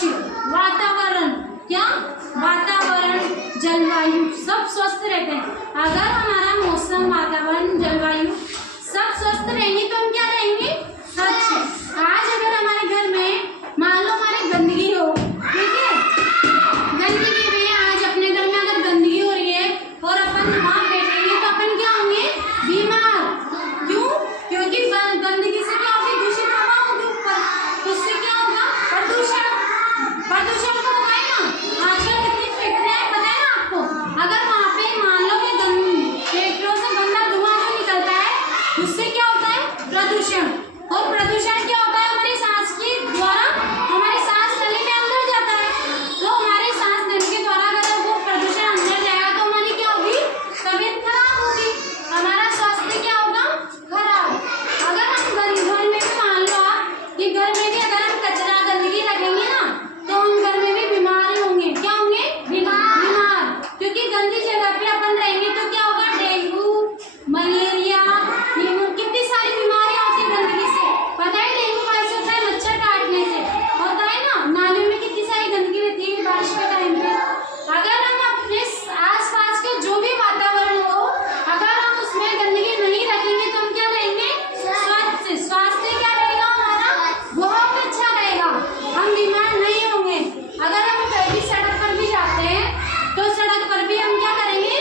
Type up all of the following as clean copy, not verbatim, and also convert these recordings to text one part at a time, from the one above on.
स्वच्छ वातावरण, क्या वातावरण जलवायु सब स्वस्थ रहते हैं। अगर हमारा मौसम वातावरण जलवायु सब स्वस्थ रहेंगे तो हम क्या रहेंगे, स्वच्छ। आज अगर हमारे घर में मान लो हमारे गंदगी हो, ठीक है, गंदगी में आज अपने घर में अगर गंदगी हो रही है और अपन वहाँ बैठेंगे तो अपन क्या होंगे, बीमार। क्यों? क्योंकि गंदगी से क्या होगी, दूषित हवा होगी ऊपर, तो उससे क्या होगा, प्रदूषण। प्रदूषण तो होगा ही ना। आजकल कितनी फैक्ट्रियां हैं पता है ना आपको, अगर वहाँ पे मान लो कि फैक्ट्रियों से गंदा धुआं जो निकलता है उससे क्या होता है, प्रदूषण। और प्रदूषण क्या होता है, हमारी सांस के द्वारा हमारी सांस नली में अंदर जाता है, तो हमारे सांस नली के द्वारा अगर वो प्रदूषण अंदर जाएगा तो हमारी क्या होगी, तबीयत खराब होगी, हमारा स्वास्थ्य क्या होगा, खराब। अगर हम घर में भी मान लो आप कि घर में भी अगर हम कचरा गंदगी रखेंगे ना तो हम घर में भी बीमार होंगे। क्या होंगे, बीमार। क्योंकि गंदी जगह पे अपन रहेंगे तो क्या होगा, डेंगू, मलेरिया, कितनी सारी बीमारियां होती है गंदगी से। पता है डेंगू कैसे होता है, मच्छर काटने से होता है ना। नालियों में कितनी सारी गंदगी रहती है बारिश के टाइम पे। अगर हम अपने आसपास के जो भी वातावरण हो अगर हम उसमें गंदगी नहीं रखेंगे तो हम क्या रहेंगे, स्वच्छ। स्वास्थ्य क्या रहेगा हमारा, बहुत अच्छा रहेगा, हम बीमार नहीं होंगे। अगर हम कहीं सड़क पर भी जाते हैं तो सड़क पर भी हम क्या करेंगे,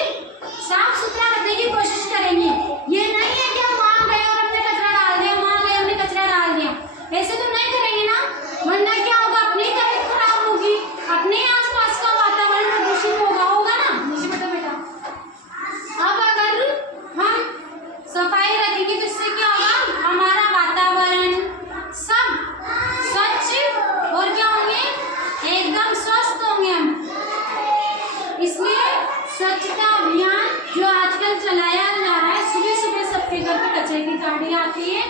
साफ सुथरा रखने की कोशिश करेंगे। ये नहीं है कि हम वहाँ गए और हमने कचरा डाल दिया, वहाँ गए हमने कचरा डाल दिया, ऐसे तो नहीं करेंगे ना, वरना क्या होगा, अपनी तबीयत खराब होगी, अपने आसपास का वातावरण प्रदूषित होगा ना। मुझे बता बेटा, अब अगर हम सफाई रखेंगे तो इससे क्या होगा, हमारा वातावरण सब स्वच्छ और क्या होंगे, एकदम स्वस्थ होंगे हम। इसलिए स्वच्छता अभियान जो आजकल चलाया जा रहा है, सुबह सुबह सबके घर पे कचरे की गाड़ी आती है,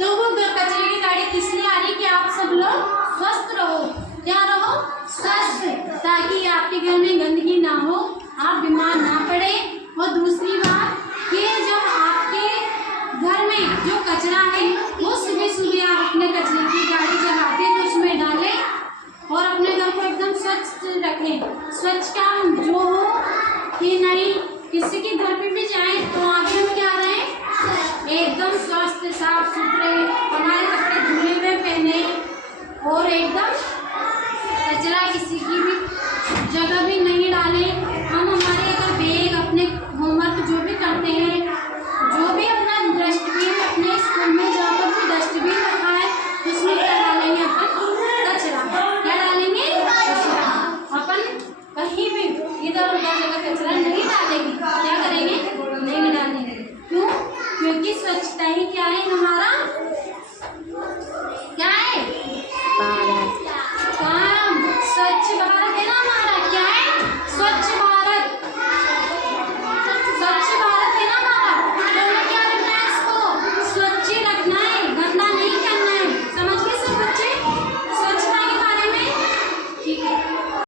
तो वो कचरे की गाड़ी किस लिए आ रही है कि आप सब लोग स्वस्थ रहो, क्या रहो, स्वस्थ, ताकि आपके घर में गंदगी ना हो, आप बीमार ना पड़े। और दूसरी बात कि जब आपके घर में जो कचरा है वो सुबह सुबह आप अपने कचरे की गाड़ी जब आती है तो उसमें डालें और अपने घर को एकदम स्वच्छ रखें। स्वच्छ काम जो हो कि नहीं, किसी के घर पे भी जाएं तो वहाँ पे हम क्या रहें, एकदम स्वस्थ साफ सुथरे, हमारे कपड़े धुले हुए पहने और एकदम कचरा किसी की भी जगह भी नहीं डालें। हम हमारे अगर बैग अपने होमवर्क जो भी करते हैं, जो भी अपना डस्टबिन अपने स्कूल में जहाँ पर भी डस्टबिन रखा है उसमें क्या डालेंगे, अपन कचरा, क्या डालेंगे, कचरा। अपन कहीं भी इधर उधर जगह कचरा नहीं डालेंगे, क्या करेंगे, नहीं डालेंगे। क्यों? क्योंकि स्वच्छता ही क्या है, हमारा क्या है, काम। स्वच्छ भारत